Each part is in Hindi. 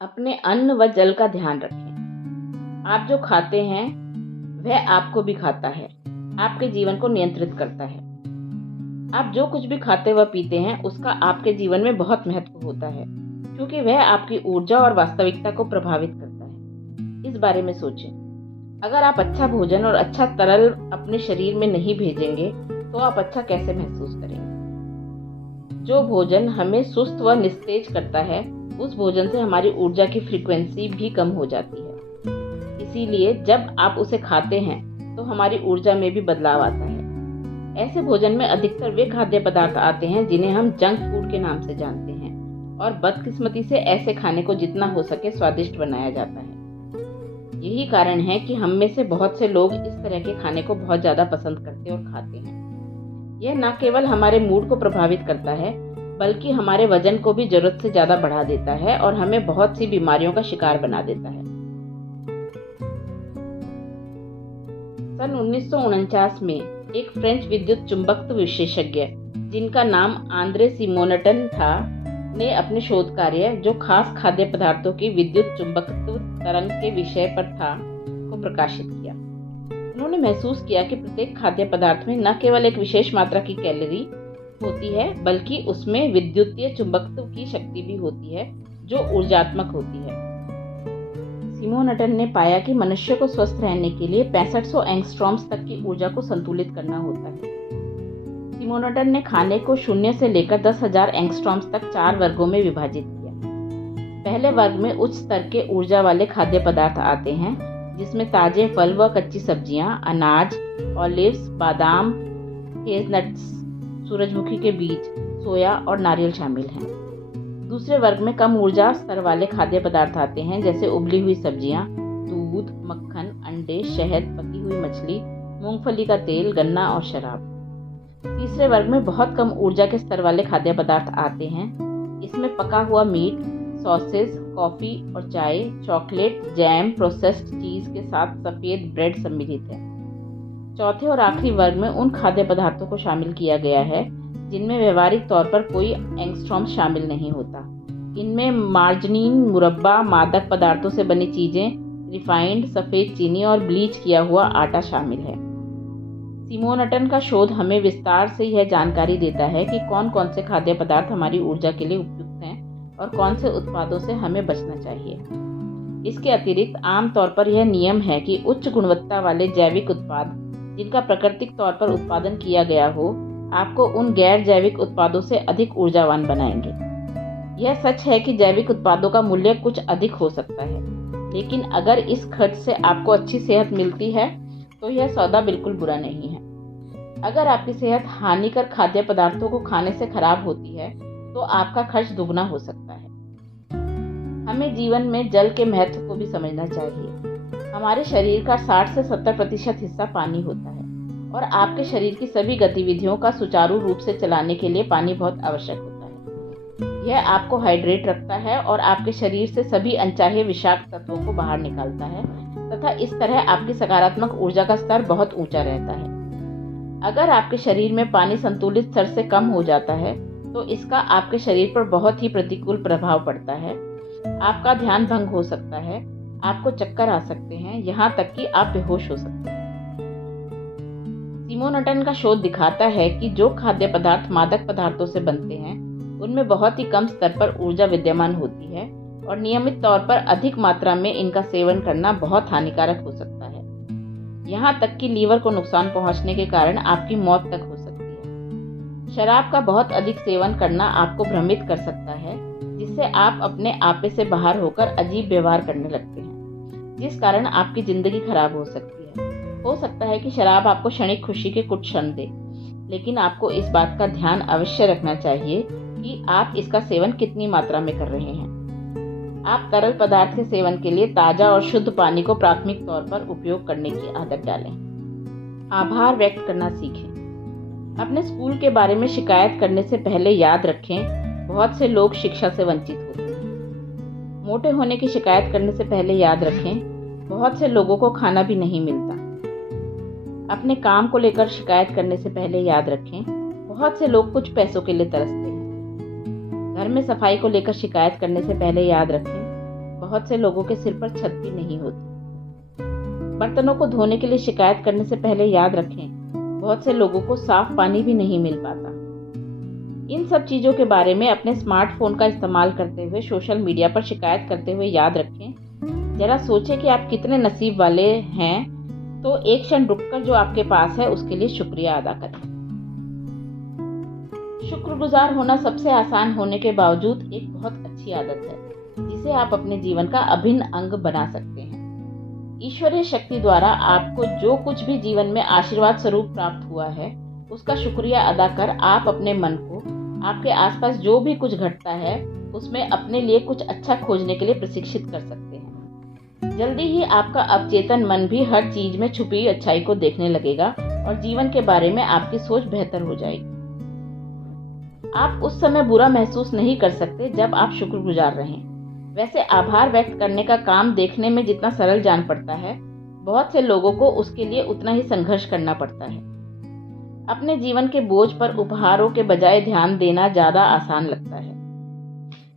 अपने अन्न व जल का ध्यान रखें। आप जो खाते हैं वह आपको भी खाता है, आपके जीवन को नियंत्रित करता है। आप जो कुछ भी खाते व पीते हैं उसका आपके जीवन में बहुत महत्व होता है, क्योंकि वह आपकी ऊर्जा और वास्तविकता को प्रभावित करता है। इस बारे में सोचें। अगर आप अच्छा भोजन और अच्छा तरल अपने शरीर में नहीं भेजेंगे तो आप अच्छा कैसे महसूस करेंगे। जो भोजन हमें सुस्त व निस्तेज करता है, उस भोजन से हमारी ऊर्जा की फ्रीक्वेंसी भी कम हो जाती है। इसीलिए जब आप उसे खाते हैं तो हमारी ऊर्जा में भी बदलाव आता है। ऐसे भोजन में अधिकतर वे खाद्य पदार्थ आते हैं जिन्हें हम जंक फूड के नाम से जानते हैं, और बदकिस्मती से ऐसे खाने को जितना हो सके स्वादिष्ट बनाया जाता है। यही कारण है कि हम में से बहुत से लोग इस तरह के खाने को बहुत ज़्यादा पसंद करते और खाते हैं। यह न केवल हमारे मूड को प्रभावित करता है, बल्कि हमारे वजन को भी जरूरत से ज़्यादा बढ़ा देता है और हमें बहुत सी बीमारियों का शिकार बना देता है। सन 1949 में एक फ्रेंच विद्युत चुंबकत्व विशेषज्ञ, जिनका नाम आंद्रे सिमोनटन था, ने अपने शोध कार्य, जो खास खाद्य पदार्थों की विद्युत चुंबकत्व तरंग के विषय पर था, को प्रकाशित किया। उन्होंने महसूस किया कि प्रत्येक खाद्य पदार्थ में न केवल एक विशेष मात्रा की कैलोरी होती है, बल्कि उसमें विद्युतीय चुंबकत्व की शक्ति भी होती है, जो ऊर्जात्मक होती है। सिमोनटन ने पाया कि मनुष्य को स्वस्थ रहने के लिए 6500 एंगस्ट्रॉम्स तक की ऊर्जा को संतुलित करना होता है। सिमोनटन ने खाने को 0 से लेकर 10,000 एंगस्ट्रॉम्स तक 4 वर्गों में विभाजित किया। पहले वर्ग में उच्च स्तर के ऊर्जा वाले खाद्य पदार्थ आते हैं, जिसमें ताजे फल व कच्ची सब्जियां, अनाज, ऑलिव्स, बादाम, हेज़लनट्स, सूरजमुखी के बीज, सोया और नारियल शामिल हैं। दूसरे वर्ग में कम ऊर्जा स्तर वाले खाद्य पदार्थ आते हैं, जैसे उबली हुई सब्जियां, दूध, मक्खन, अंडे, शहद, पकी हुई मछली, मूंगफली का तेल, गन्ना और शराब। तीसरे वर्ग में बहुत कम ऊर्जा के स्तर वाले खाद्य पदार्थ आते हैं। इसमें पका हुआ मीट, सॉसेस, कॉफी और चाय, चॉकलेट, जैम, प्रोसेस्ड चीज के साथ सफेद ब्रेड सम्मिलित है। चौथे और आखिरी वर्ग में उन खाद्य पदार्थों को शामिल किया गया है जिनमें व्यवहारिक तौर पर कोई एंगस्ट्रॉम शामिल नहीं होता। इनमें मार्जरीन, मुरब्बा, मादक पदार्थों से बनी चीजें, रिफाइंड, सफेद चीनी और ब्लीच किया हुआ आटा शामिल है। सिमोनटन का शोध हमें विस्तार से यह जानकारी देता है कि कौन कौन से खाद्य पदार्थ हमारी ऊर्जा के लिए उपयुक्त हैं और कौन से उत्पादों से हमें बचना चाहिए। इसके अतिरिक्त आमतौर पर यह नियम है कि उच्च गुणवत्ता वाले जैविक उत्पाद, जिनका प्राकृतिक तौर पर उत्पादन किया गया हो, आपको उन गैर जैविक उत्पादों से अधिक ऊर्जावान बनाएंगे। यह सच है कि जैविक उत्पादों का मूल्य कुछ अधिक हो सकता है, लेकिन अगर इस खर्च से आपको अच्छी सेहत मिलती है तो यह सौदा बिल्कुल बुरा नहीं है। अगर आपकी सेहत हानिकर खाद्य पदार्थों को खाने से खराब होती है तो आपका खर्च दुगना हो सकता है। हमें जीवन में जल के महत्व को भी समझना चाहिए। हमारे शरीर का 60 से 70% हिस्सा पानी होता है, और आपके शरीर की सभी गतिविधियों का सुचारू रूप से चलाने के लिए पानी बहुत आवश्यक होता है। यह आपको हाइड्रेट रखता है और आपके शरीर से सभी अनचाहे विषाक्त तत्वों को बाहर निकालता है, तथा इस तरह आपकी सकारात्मक ऊर्जा का स्तर बहुत ऊंचा रहता है। अगर आपके शरीर में पानी संतुलित स्तर से कम हो जाता है तो इसका आपके शरीर पर बहुत ही प्रतिकूल प्रभाव पड़ता है। आपका ध्यान भंग हो सकता है, आपको चक्कर आ सकते हैं, यहाँ तक कि आप बेहोश हो सकते हैं। सिमोनटन का शोध दिखाता है कि जो खाद्य पदार्थ मादक पदार्थों से बनते हैं उनमें बहुत ही कम स्तर पर ऊर्जा विद्यमान होती है, और नियमित तौर पर अधिक मात्रा में इनका सेवन करना बहुत हानिकारक हो सकता है। यहाँ तक कि लीवर को नुकसान पहुँचने के कारण आपकी मौत तक हो सकती है। शराब का बहुत अधिक सेवन करना आपको भ्रमित कर सकता है, जिससे आप अपने आपे से बाहर होकर अजीब व्यवहार करने लगते हैं, जिस कारण आपकी जिंदगी खराब हो सकती है। हो सकता है कि शराब आपको क्षणिक खुशी के कुछ क्षण दे, लेकिन आपको इस बात का ध्यान अवश्य रखना चाहिए कि आप इसका सेवन कितनी मात्रा में कर रहे हैं। आप तरल पदार्थ के सेवन के लिए ताजा और शुद्ध पानी को प्राथमिक तौर पर उपयोग करने की आदत डालें। आभार व्यक्त करना सीखें। अपने स्कूल के बारे में शिकायत करने से पहले याद रखें, बहुत से लोग शिक्षा से वंचित होते हैं। मोटे होने की शिकायत करने से पहले याद रखें, बहुत से लोगों को खाना भी नहीं मिलता। अपने काम को लेकर शिकायत करने से पहले याद रखें, बहुत से लोग कुछ पैसों के लिए तरसते हैं। घर में सफाई को लेकर शिकायत करने से पहले याद रखें, बहुत से लोगों के सिर पर छत भी नहीं होती। बर्तनों को धोने के लिए शिकायत करने से पहले याद रखें, बहुत से लोगों को साफ पानी भी नहीं मिल पाता। इन सब चीज़ों के बारे में अपने स्मार्टफोन का इस्तेमाल करते हुए सोशल मीडिया पर शिकायत करते हुए याद रखें। जरा सोचें कि आप कितने नसीब वाले हैं, तो एक क्षण रुककर जो आपके पास है उसके लिए शुक्रिया अदा करें। शुक्रगुजार होना सबसे आसान होने के बावजूद एक बहुत अच्छी आदत है, जिसे आप अपने जीवन का अभिन्न अंग बना सकते हैं। ईश्वरीय शक्ति द्वारा आपको जो कुछ भी जीवन में आशीर्वाद स्वरूप प्राप्त हुआ है, उसका शुक्रिया अदा कर आप अपने मन को आपके आसपास जो भी कुछ घटता है उसमें अपने लिए कुछ अच्छा खोजने के लिए प्रशिक्षित कर सकते हैं। जल्दी ही आपका अवचेतन मन भी हर चीज में छुपी अच्छाई को देखने लगेगा और जीवन के बारे में आपकी सोच बेहतर हो जाएगी। आप उस समय बुरा महसूस नहीं कर सकते जब आप शुक्रगुजार रहें। वैसे आभार व्यक्त करने का काम देखने में जितना सरल जान पड़ता है, बहुत से लोगों को उसके लिए उतना ही संघर्ष करना पड़ता है। अपने जीवन के बोझ पर उपहारों के बजाय ध्यान देना ज्यादा आसान लगता है।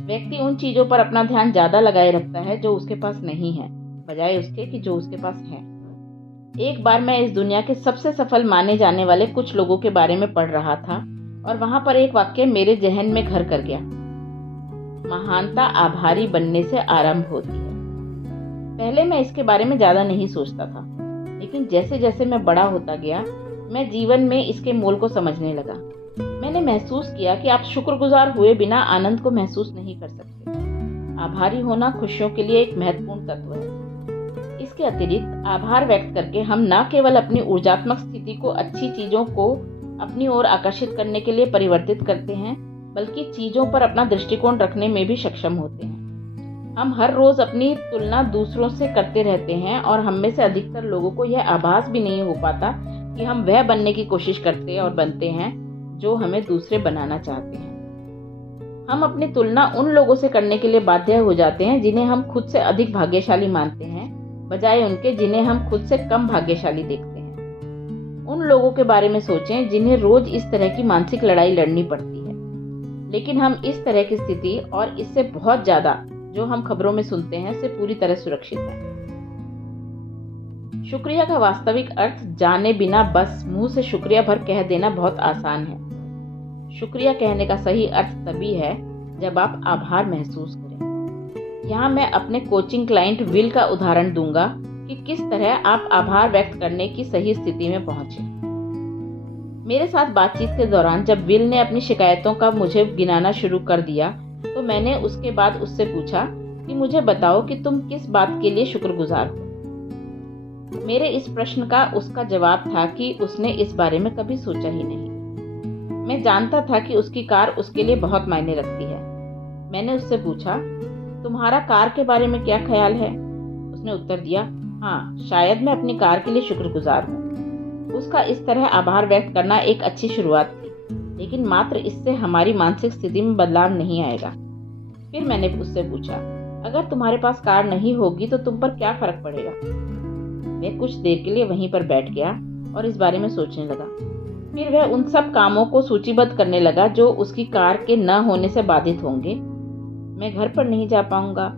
व्यक्ति उन चीजों पर अपना ध्यान ज्यादा लगाए रखता है जो उसके पास नहीं है, बजाय उसके कि जो उसके पास है। एक बार मैं इस दुनिया के सबसे सफल माने जाने वाले कुछ लोगों के बारे में पढ़ रहा था और वहां पर एक वाक्य मेरे जहन में घर कर गया। महानता आभारी बनने से आरंभ होती है। पहले मैं इसके बारे में ज्यादा नहीं सोचता था, लेकिन जैसे जैसे मैं बड़ा होता गया, मैं जीवन में इसके मोल को समझने लगा। मैंने महसूस किया कि आप शुक्रगुजार हुए बिना आनंद को महसूस नहीं कर सकते। आभारी होना खुशियों के लिए एक महत्वपूर्ण तत्व है। इसके अतिरिक्त आभार व्यक्त करके हम न केवल अपनी ऊर्जात्मक स्थिति को अच्छी चीजों को अपनी ओर आकर्षित करने के लिए परिवर्तित करते हैं, बल्कि चीजों पर अपना दृष्टिकोण रखने में भी सक्षम होते हैं। हम हर रोज अपनी तुलना दूसरों से करते रहते हैं और हम में से अधिकतर लोगों को यह आभास भी नहीं हो पाता कि हम वह बनने की कोशिश करते और बनते हैं जो हमें दूसरे बनाना चाहते हैं। हम अपनी तुलना उन लोगों से करने के लिए बाध्य हो जाते हैं जिन्हें हम खुद से अधिक भाग्यशाली मानते हैं, बजाय उनके जिन्हें हम खुद से कम भाग्यशाली देखते हैं। उन लोगों के बारे में सोचें जिन्हें रोज इस तरह की मानसिक लड़ाई लड़नी पड़ती है, लेकिन हम इस तरह की स्थिति और इससे बहुत ज्यादा जो हम खबरों में सुनते हैं से पूरी तरह सुरक्षित हैं। शुक्रिया का वास्तविक अर्थ जाने बिना बस मुंह से शुक्रिया भर कह देना बहुत आसान है। शुक्रिया कहने का सही अर्थ तभी है जब आप आभार महसूस करें। यहाँ मैं अपने कोचिंग क्लाइंट विल का उदाहरण दूंगा कि किस तरह आप आभार व्यक्त करने की सही स्थिति में पहुंचे। मेरे साथ बातचीत के दौरान जब विल ने अपनी शिकायतों का मुझे गिनाना शुरू कर दिया, तो मैंने उसके बाद उससे पूछा कि मुझे बताओ कि तुम किस बात के लिए शुक्रगुजार हो। मेरे इस प्रश्न का उसका जवाब था कि उसने इस बारे में कभी सोचा ही नहीं। मैं जानता था कि उसकी कार उसके लिए बहुत मायने रखती है। मैंने उससे पूछा, तुम्हारा कार के बारे में क्या ख्याल है? उसने उत्तर दिया, हाँ, शायद मैं अपनी कार के लिए शुक्रगुजार हूँ। उसका इस तरह आभार व्यक्त करना एक अच्छी शुरुआत थी, लेकिन मात्र इससे हमारी मानसिक स्थिति में बदलाव नहीं आएगा। फिर मैंने उससे पूछा, अगर तुम्हारे पास कार नहीं होगी तो तुम पर क्या फर्क पड़ेगा? वह कुछ देर के लिए वहीं पर बैठ गया और इस बारे में सोचने लगा। फिर वह उन सब कामों को सूचीबद्ध करने लगा जो उसकी कार के न होने से बाधित होंगे। मैं घर पर नहीं जा पाऊंगा,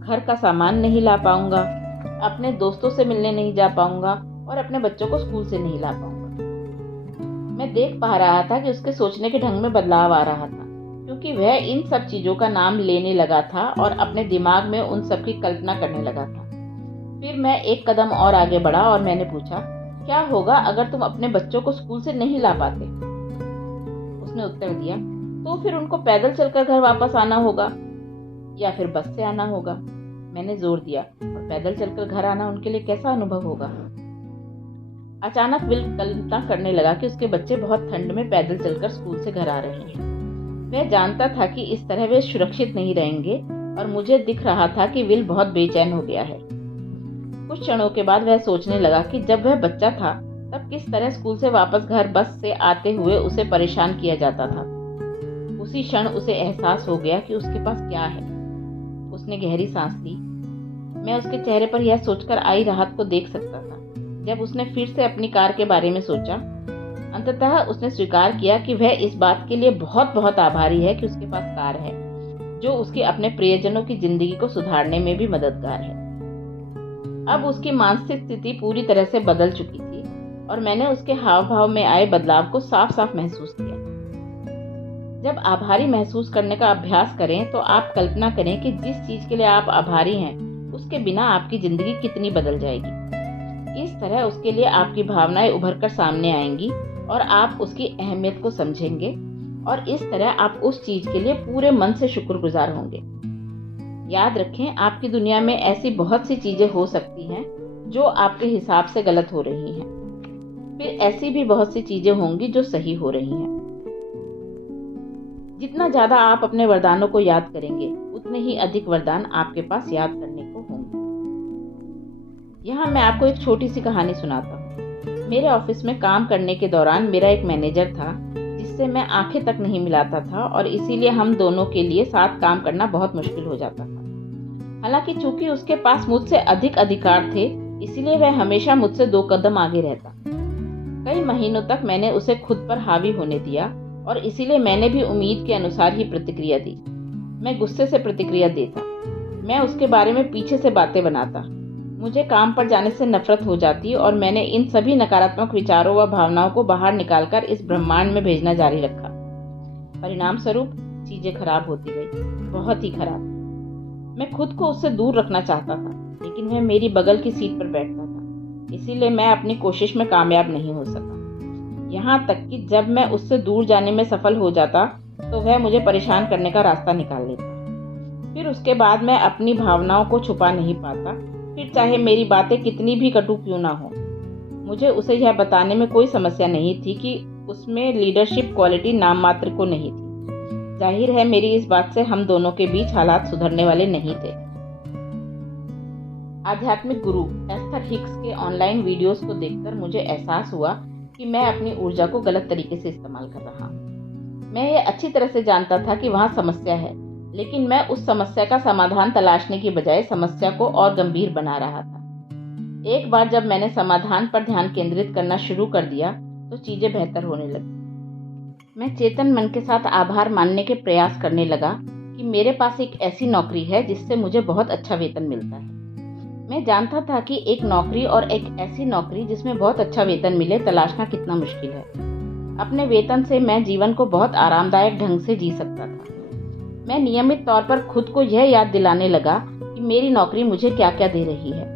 घर का सामान नहीं ला पाऊंगा, अपने दोस्तों से मिलने नहीं जा पाऊंगा और अपने बच्चों को स्कूल से नहीं ला पाऊंगा। मैं देख पा रहा था कि उसके सोचने के ढंग में बदलाव आ रहा था, क्योंकि वह इन सब चीजों का नाम लेने लगा था और अपने दिमाग में उन सब की कल्पना करने लगा था। फिर मैं एक कदम और आगे बढ़ा और मैंने पूछा, क्या होगा अगर तुम अपने बच्चों को स्कूल से नहीं ला पाते? उसने उत्तर दिया, तो फिर उनको पैदल चलकर घर वापस आना होगा या फिर बस से आना होगा। मैंने जोर दिया, और पैदल चलकर घर आना उनके लिए कैसा अनुभव होगा? अचानक विल कल्पना करने लगा कि उसके बच्चे बहुत ठंड में पैदल चलकर स्कूल से घर आ रहे हैं। वह जानता था कि इस तरह वे सुरक्षित नहीं रहेंगे और मुझे दिख रहा था कि विल बहुत बेचैन हो गया है। कुछ क्षणों के बाद वह सोचने लगा कि जब वह बच्चा था तब किस तरह स्कूल से वापस घर बस से आते हुए उसे परेशान किया जाता था। उसी क्षण उसे एहसास हो गया कि उसके पास क्या है। उसने गहरी सांस ली। मैं उसके चेहरे पर यह सोचकर आई राहत को देख सकता था। जब उसने फिर से अपनी कार के बारे में सोचा, अंततः उसने स्वीकार किया कि वह इस बात के लिए बहुत बहुत आभारी है कि उसके पास कार है, जो उसके अपने प्रियजनों की जिंदगी को सुधारने में भी मददगार है। अब उसकी मानसिक स्थिति पूरी तरह से बदल चुकी थी और मैंने उसके हाव भाव में आए बदलाव को साफ साफ महसूस किया। जब आभारी महसूस करने का अभ्यास करें तो आप कल्पना करें कि जिस चीज के लिए आप आभारी हैं उसके बिना आपकी जिंदगी कितनी बदल जाएगी। इस तरह उसके लिए आपकी भावनाएं उभर कर सामने आएंगी और आप उसकी अहमियत को समझेंगे और इस तरह आप उस चीज के लिए पूरे मन से शुक्रगुजार होंगे। याद रखें, आपकी दुनिया में ऐसी बहुत सी चीजें हो सकती हैं जो आपके हिसाब से गलत हो रही हैं, फिर ऐसी भी बहुत सी चीजें होंगी जो सही हो रही हैं। जितना ज्यादा आप अपने वरदानों को याद करेंगे उतने ही अधिक वरदान आपके पास याद करने को होंगे। यहाँ मैं आपको एक छोटी सी कहानी सुनाता हूँ। मेरे ऑफिस में काम करने के दौरान मेरा एक मैनेजर था जिससे मैं आंखें तक नहीं मिलाता था और इसीलिए हम दोनों के लिए साथ काम करना बहुत मुश्किल हो जाता था। हालांकि चूंकि उसके पास मुझसे अधिक अधिकार थे, इसीलिए वह हमेशा मुझसे 2 कदम आगे रहता। कई महीनों तक मैंने उसे खुद पर हावी होने दिया और इसीलिए मैंने भी उम्मीद के अनुसार ही प्रतिक्रिया दी। मैं गुस्से से प्रतिक्रिया देता, मैं उसके बारे में पीछे से बातें बनाता, मुझे काम पर जाने से नफरत हो जाती और मैंने इन सभी नकारात्मक विचारों व भावनाओं को बाहर निकालकर इस ब्रह्मांड में भेजना जारी रखा। परिणाम स्वरूप चीजें खराब होती गई, बहुत ही खराब। मैं खुद को उससे दूर रखना चाहता था, लेकिन वह मेरी बगल की सीट पर बैठता था, इसीलिए मैं अपनी कोशिश में कामयाब नहीं हो सका। यहाँ तक कि जब मैं उससे दूर जाने में सफल हो जाता तो वह मुझे परेशान करने का रास्ता निकाल लेता। फिर उसके बाद मैं अपनी भावनाओं को छुपा नहीं पाता, फिर चाहे मेरी बातें कितनी भी कटु क्यों ना हो। मुझे उसे यह बताने में कोई समस्या नहीं थी कि उसमें लीडरशिप क्वालिटी नाम मात्र को नहीं थी। जाहिर है मेरी इस बात से हम दोनों के बीच हालात सुधरने वाले नहीं थे। आध्यात्मिक गुरु एस्थर हिक्स के ऑनलाइन वीडियोस को देखकर मुझे एहसास हुआ कि मैं अपनी ऊर्जा को गलत तरीके से इस्तेमाल कर रहा हूँ। मैं ये अच्छी तरह से जानता था कि वहाँ समस्या है, लेकिन मैं उस समस्या का समाधान तलाशने की बजाय समस्या को और गंभीर बना रहा था। एक बार जब मैंने समाधान पर ध्यान केंद्रित करना शुरू कर दिया तो चीजें बेहतर होने लगी। मैं चेतन मन के साथ आभार मानने के प्रयास करने लगा कि मेरे पास एक ऐसी नौकरी है जिससे मुझे बहुत अच्छा वेतन मिलता है। मैं जानता था कि एक नौकरी और एक ऐसी नौकरी जिसमें बहुत अच्छा वेतन मिले तलाशना कितना मुश्किल है। अपने वेतन से मैं जीवन को बहुत आरामदायक ढंग से जी सकता था। मैं नियमित तौर पर खुद को यह याद दिलाने लगा कि मेरी नौकरी मुझे क्या क्या दे रही है,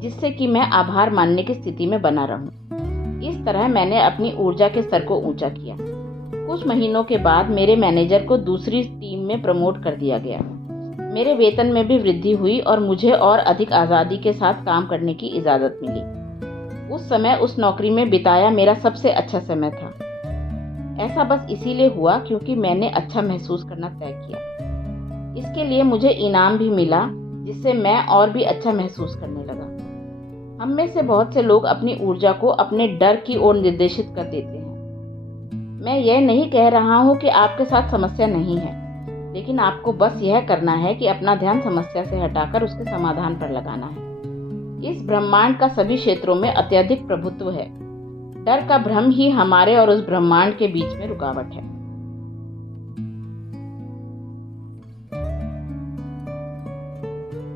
जिससे कि मैं आभार मानने की स्थिति में बना रहूं। इस तरह मैंने अपनी ऊर्जा के स्तर को ऊंचा किया। कुछ महीनों के बाद मेरे मैनेजर को दूसरी टीम में प्रमोट कर दिया गया। मेरे वेतन में भी वृद्धि हुई और मुझे और अधिक आज़ादी के साथ काम करने की इजाज़त मिली। उस समय उस नौकरी में बिताया मेरा सबसे अच्छा समय था। ऐसा बस इसीलिए हुआ क्योंकि मैंने अच्छा महसूस करना तय किया। इसके लिए मुझे इनाम भी मिला, जिससे मैं और भी अच्छा महसूस करने लगा। हम में से बहुत से लोग अपनी ऊर्जा को अपने डर की ओर निर्देशित कर देते हैं। मैं यह नहीं कह रहा हूँ कि आपके साथ समस्या नहीं है, लेकिन आपको बस यह करना है कि अपना ध्यान समस्या से हटाकर उसके समाधान पर लगाना है। इस ब्रह्मांड का सभी क्षेत्रों में अत्यधिक प्रभुत्व है। डर का भ्रम ही हमारे और उस ब्रह्मांड के बीच में रुकावट है।